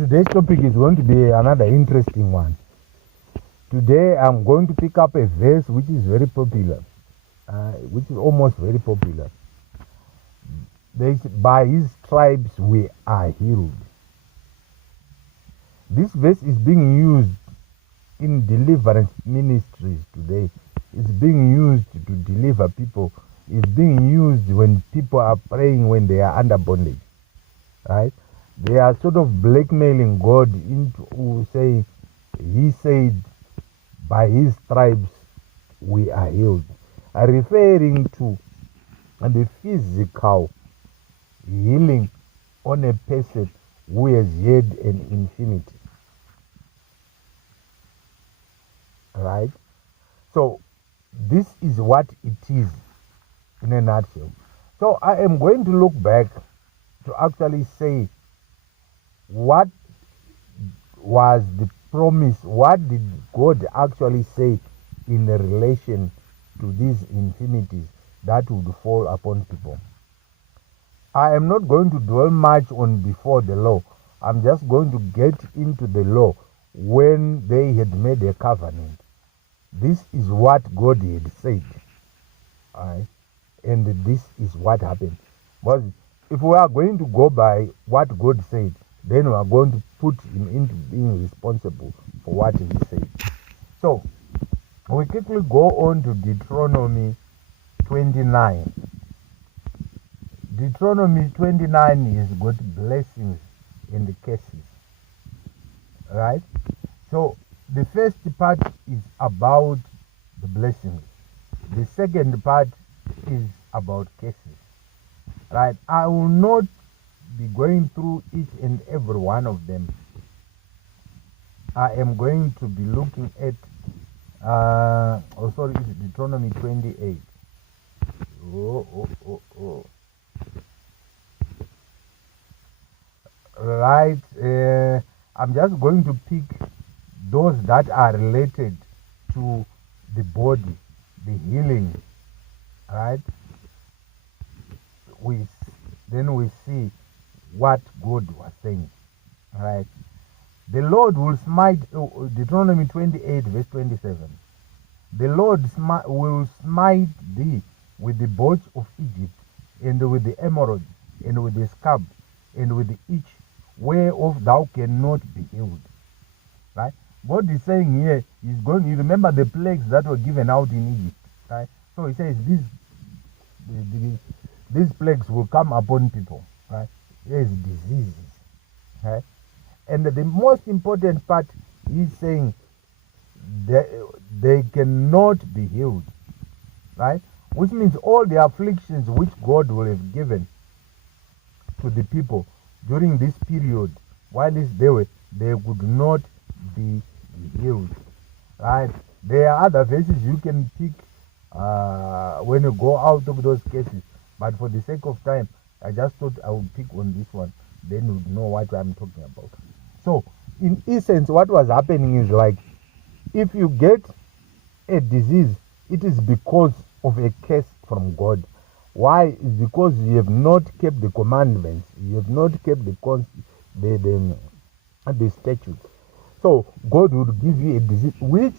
Today's topic is going to be another interesting one. Today I'm going to pick up a verse which is very popular, which is almost very popular. By his stripes we are healed. This verse is being used in deliverance ministries today. It's being used to deliver people. It's being used when people are praying when they are under bondage. Right? They are sort of blackmailing God into saying, he said, by his stripes we are healed. Referring to the physical healing on a person who has had an infirmity. Right? So this is what it is in a nutshell. So I am going to look back to actually say what was the promise, what did God actually say in relation to these infirmities that would fall upon people. I am not going to dwell much on before the law. I'm just going to get into the law when they had made a covenant. This is what God had said. Right? And this is what happened. But if we are going to go by what God said, then we are going to put him into being responsible for what he said. So, we quickly go on to Deuteronomy 29. Deuteronomy 29 has got blessings in the cases. Right? So, the first part is about the blessings. The second part is about cases. Right? I will not be going through each and every one of them. I am going to be looking at it's Deuteronomy 28. Right, I'm just going to pick those that are related to the body, the healing. Right? Then we see what God was saying. Right? The Lord will smite, Deuteronomy 28 verse 27. The Lord will smite thee with the boils of Egypt, and with the emerald, and with the scab, and with the itch, whereof thou cannot be healed. Right? God is saying here, you remember the plagues that were given out in Egypt. Right? So he says these plagues will come upon people. Right? There is diseases. Right? And the most important part, he's saying they cannot be healed. Right? Which means all the afflictions which God will have given to the people during this period, while they could not be healed. Right? There are other verses you can pick when you go out of those cases. But for the sake of time, I just thought I would pick on this one. Then you would know what I'm talking about. So, in essence, what was happening is like, if you get a disease, it is because of a curse from God. Why? It's because you have not kept the commandments. You have not kept the statutes. So, God would give you a disease which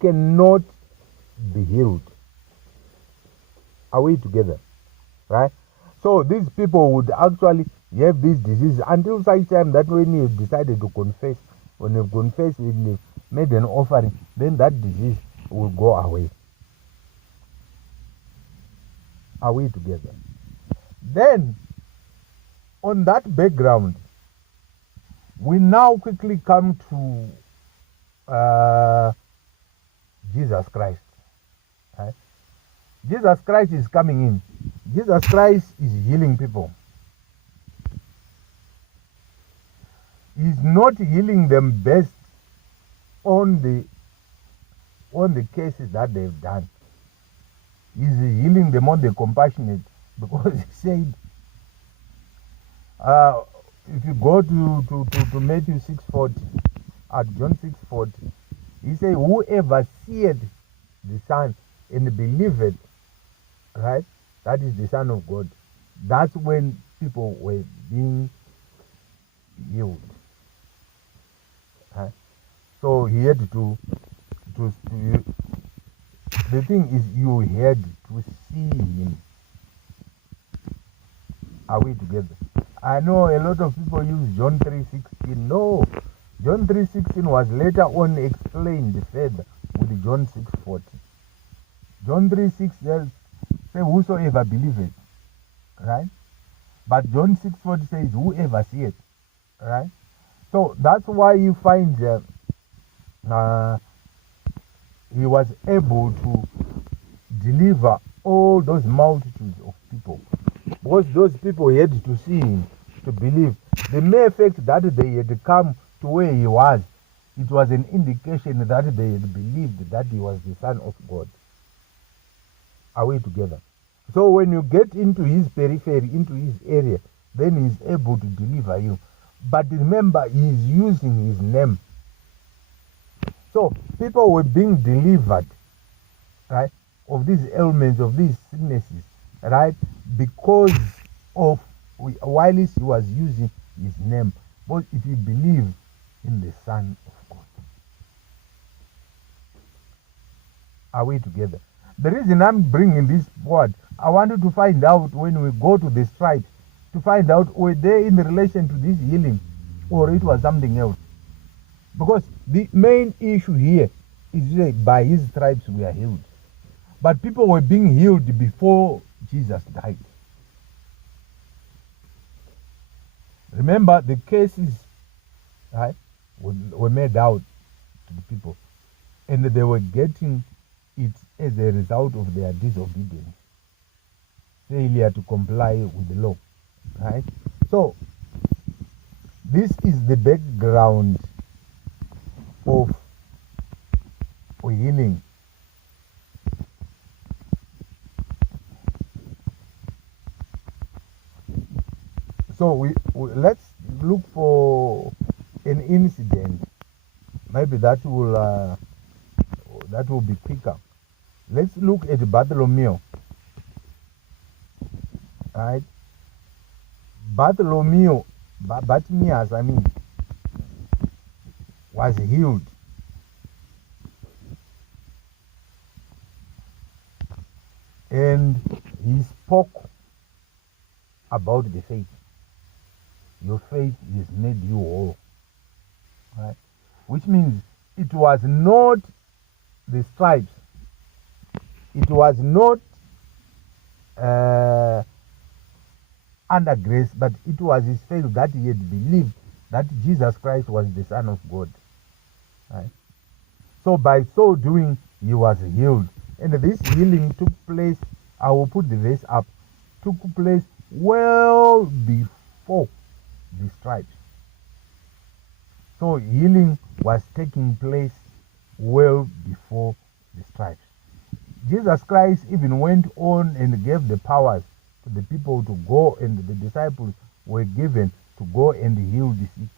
cannot be healed. Are we together? Right? So these people would actually have this disease until such time that when you decided to confess, when you confess, when you made an offering, then that disease will go away. Are we together? Then, on that background, we now quickly come to Jesus Christ. Right? Jesus Christ is coming in. Jesus Christ is healing people. He's not healing them based on the cases that they've done. He's healing them on the compassionate, because he said, if you go to Matthew 6:40, at John 6:40, he said, whoever seeth the Son and believeth, right, that is the Son of God. That's when people were being healed. Right? So he had to, the thing is, you had to see him. Are we together? I know a lot of people use John 3:16. No, John 3:16 was later on explained further with John 6:40. John 3:6 says, say, whosoever believeth, right? But John 6:40 says, whoever seeth, right? So that's why you find he was able to deliver all those multitudes of people, because those people had to see him to believe. The mere fact that they had come to where he was, it was an indication that they had believed that he was the Son of God. Are we together? So when you get into his periphery, into his area, then he's able to deliver you. But remember, he's using his name. So people were being delivered, right, of these ailments, of these sicknesses, right, because of while he was using his name. But if you believe in the Son of God, are we together? The reason I'm bringing this word, I wanted to find out when we go to the stripes, to find out were they in relation to this healing or it was something else. Because the main issue here is that by his stripes we are healed. But people were being healed before Jesus died. Remember, the cases, right, were made out to the people, and they were getting it as a result of their disobedience, failure to comply with the law, right? So this is the background of healing. So let's look for an incident. Maybe that will be quicker. Let's look at Bartholomew. Right? Bartholomew, Bartimaeus, was healed. And he spoke about the faith. Your faith has made you whole. Right? Which means it was not the stripes. It was not under grace, but it was his faith that he had believed that Jesus Christ was the Son of God. Right? So by so doing, he was healed. And this healing took place, I will put the verse up, took place well before the stripes. So healing was taking place well before the stripes. Jesus Christ even went on and gave the powers to the people to go, and the disciples were given to go and heal the sick.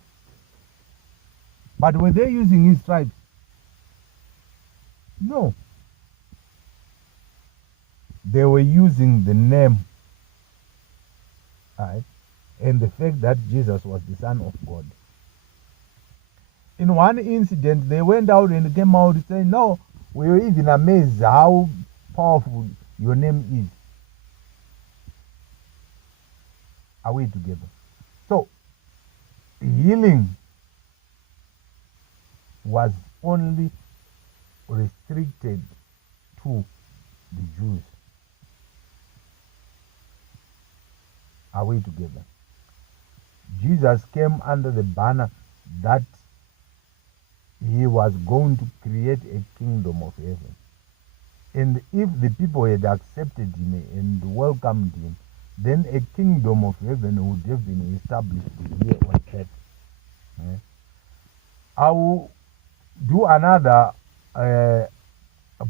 But were they using his stripes? No. They were using the name, right, and the fact that Jesus was the Son of God. In one incident, they went out and came out saying, no, we were even amazed how powerful your name is. Are we together? So, healing was only restricted to the Jews. Are we together? Jesus came under the banner that he was going to create a kingdom of heaven. And if the people had accepted him and welcomed him, then a kingdom of heaven would have been established here on earth. I will do another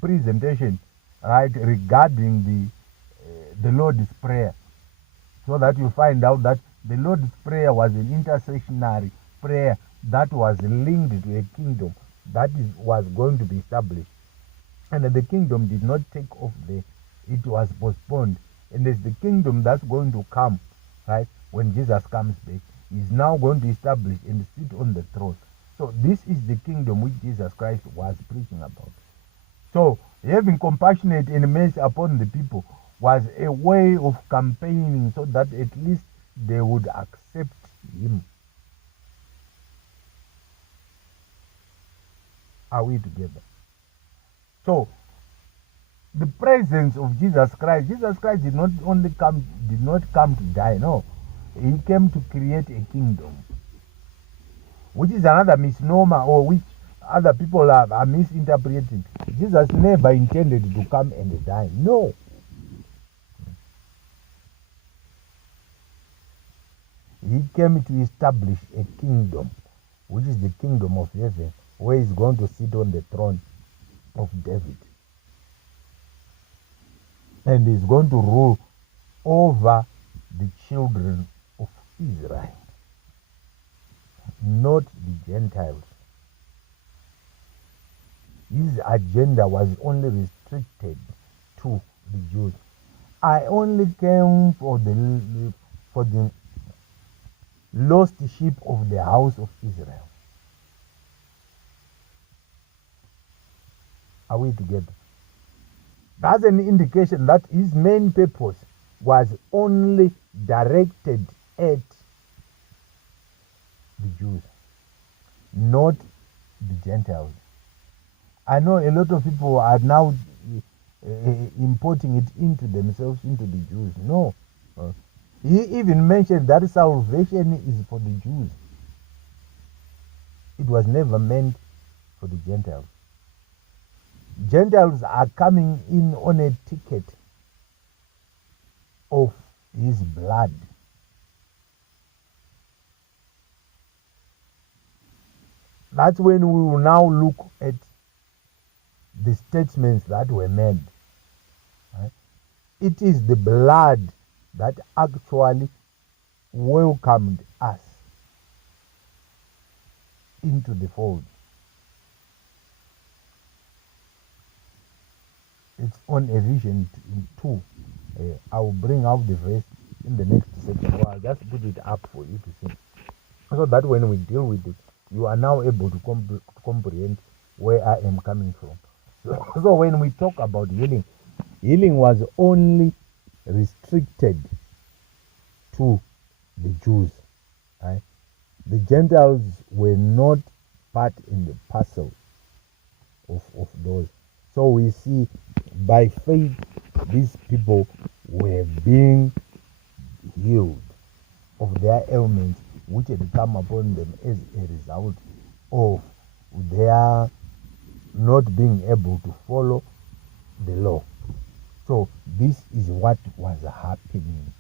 presentation, right, regarding the Lord's Prayer, so that you find out that the Lord's Prayer was an intercessionary prayer that was linked to a kingdom that was going to be established. And the kingdom did not take off there. It was postponed. And there's the kingdom that's going to come, right, when Jesus comes back, he's now going to establish and sit on the throne. So this is the kingdom which Jesus Christ was preaching about. So having compassionate and mercy upon the people was a way of campaigning so that at least they would accept him. Are we together? So the presence of Jesus Christ did not come to die. No, he came to create a kingdom, which is another misnomer, or which other people are misinterpreting. Jesus never intended to come and die. No. He came to establish a kingdom, which is the kingdom of heaven, where he's going to sit on the throne of David. And he's going to rule over the children of Israel, not the Gentiles. His agenda was only restricted to the Jews. I only came for the lost sheep of the house of Israel. Are we together? That's an indication that his main purpose was only directed at the Jews, not the Gentiles. I know a lot of people are now importing it into themselves, into the Jews. No. He even mentioned that salvation is for the Jews. It was never meant for the Gentiles. Gentiles are coming in on a ticket of his blood. That's when we will now look at the statements that were made. Right? It is the blood that actually welcomed us into the fold. It's on Ephesians 2. I will bring out the verse in the next section. Well, I'll just put it up for you to see, so that when we deal with it, you are now able to comprehend where I am coming from. So when we talk about healing was only restricted to the Jews. Right? The Gentiles were not part in the parcel of those. So we see by faith these people were being healed of their ailments, which had come upon them as a result of their not being able to follow the law. So this is what was happening.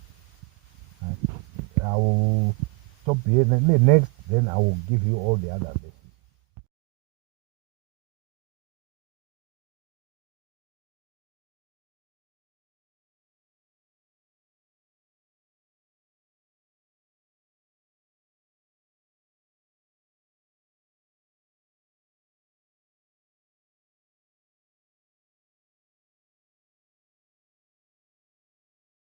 I will stop here. Next, then I will give you all the other things.